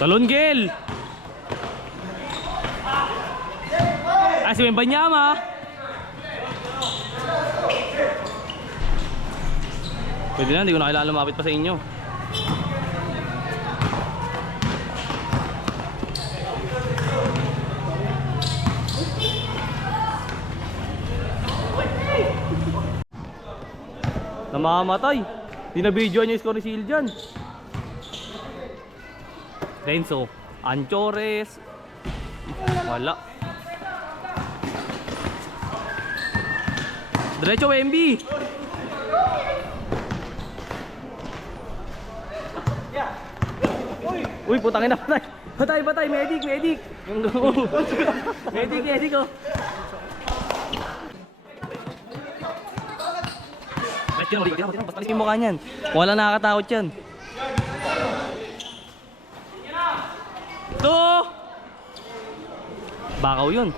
Talon Gil! Ah, si Wembanyama! Pwede na, hindi ko na kailangan lumapit pa sa inyo. Namamatay. Di na video niya yung score ni Siljan. Renzo, Anchores. Wala. Diretso Wemby. Uy, putangin na patay. Patay, medic. Medic oh. Basta yung mukha niyan. Wala nakakatakot yan. Ito! Bakaw yun.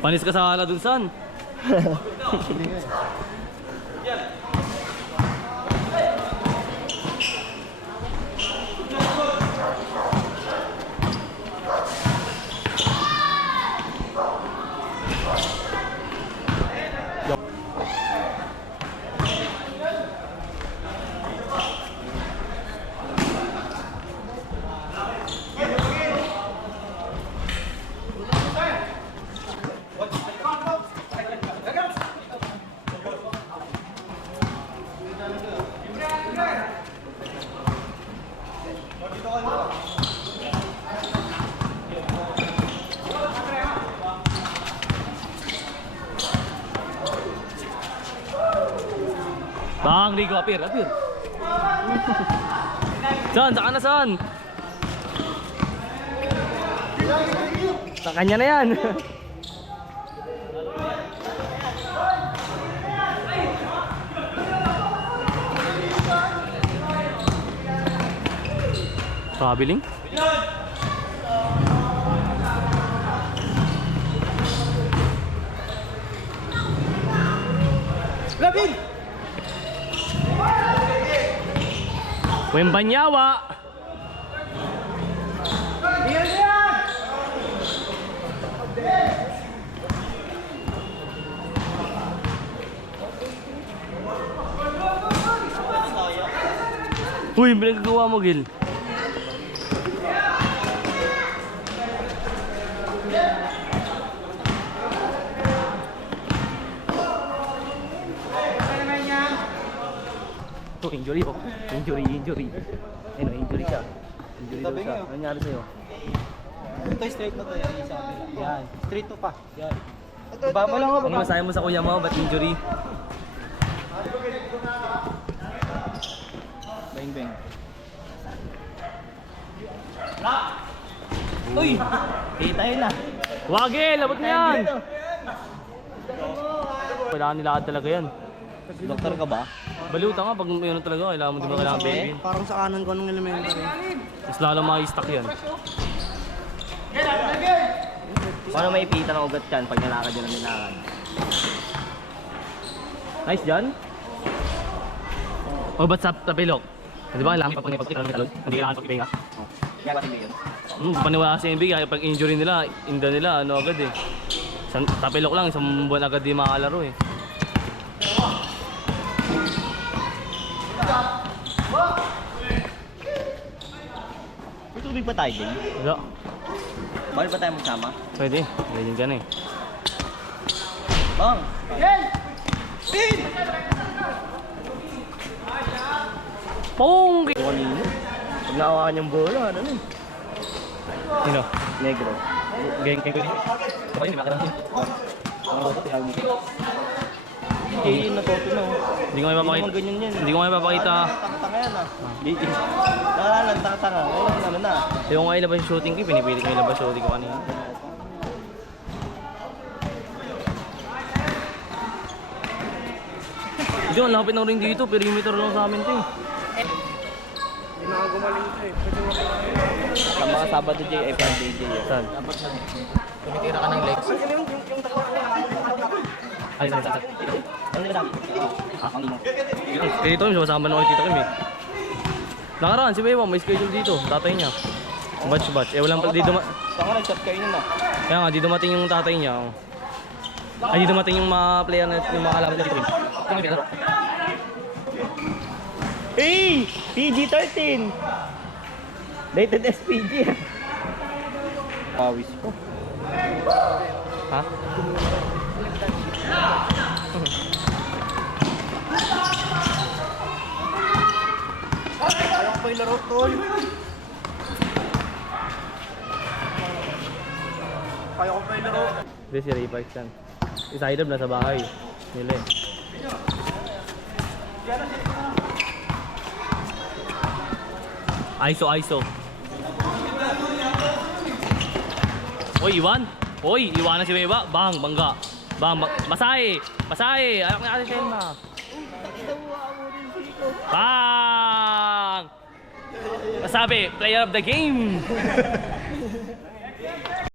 Panis ka sa ala dun san. Bang, Rico, apir. Son, saka na son. Sa kanya na yan. Traveling? Lapin! Wembanyawa. Uy, pinagagawa mo, Gil. Ito, injury oh. Injury. Ayun, injury siya. Injury daw siya. Ano nangyari sa'yo? Ito straight na tayo. Yan. Straight to pa. Yan. Baba mo lang ako. Ang masaya mo sa kuya mo, ba't injury? Bang. Uy! Kita yun na. Wagil! Labot mo yan! Kailangan nilakad talaga yan. Doktor ka ba? Baluta nga pag may ano talaga, kailangan mo di ba kailangan baby. Parang sa kanan ko ng elementary. Mas lalo maka-stack yan. Paano may ipita ng ugat yan pag nilakad yun ang nilakad? Nice dyan. O ba't sa tapilok? Di ba kailangan pag pagkita ng talon? Hindi kailangan pag-ipahinga. Kaya ba yun? Paniwala sa MB, kaya pag injury nila, inda nila, ano agad eh. Tapilok lang, isang buwan agad di makalaro eh. May tubig pa tayo din? Wala. Bawal pa tayo magsama? Pwede, ganyan ka na eh. Bang! Yan! Pin! Pong! Kanino? Pag nakawakan yung bola, ano nun? Sino? Negro. Geng ko din. Kapag hindi makakita niya. Hindi natuto na. Hindi ko may papakita. Hindi ganyan yan. Hindi ko may papakita. Tanga yan ah. Nakalalan, tanga. Ngayon ano na. Yung nga ilabas yung shooting ko, pinipilit ko ilabas shooting ko kanina. Ito, ang lapit ng ring dito. Perimeter lang sa amin ito eh. Hindi nakagumaling ito eh. Sa mga Sabado JF and DJ. Saan? Dapat na. Tumitira ka ng legs. Ay, sorry. Kaya dito, sumasama na ulit dito kami. Nakaraan, si Beba, may schedule dito. Tatay niya. Batch. Eh, walang pala dito. Saka nag-chat kayo nun ah. Kaya nga, di dumating yung tatay niya. Oh. Ay, di dumating yung mga player na yung mga kalaban niya dito. Kaya nga, pinaro. Hey! PG-13! Rated SPG. Pawis ko. Ha? Ayaw ko pa yung laro, tol. Ayaw ko pa yung laro. Hindi, si Ray Parks yan. Si Sidab nasa bahay. Nila eh. ISO. Oy, iwan! Oy, iwanan si Beba. Bang, bangga. Bang, Masahe! Anak ni Ate Selma. Bang! Masabi, player of the game!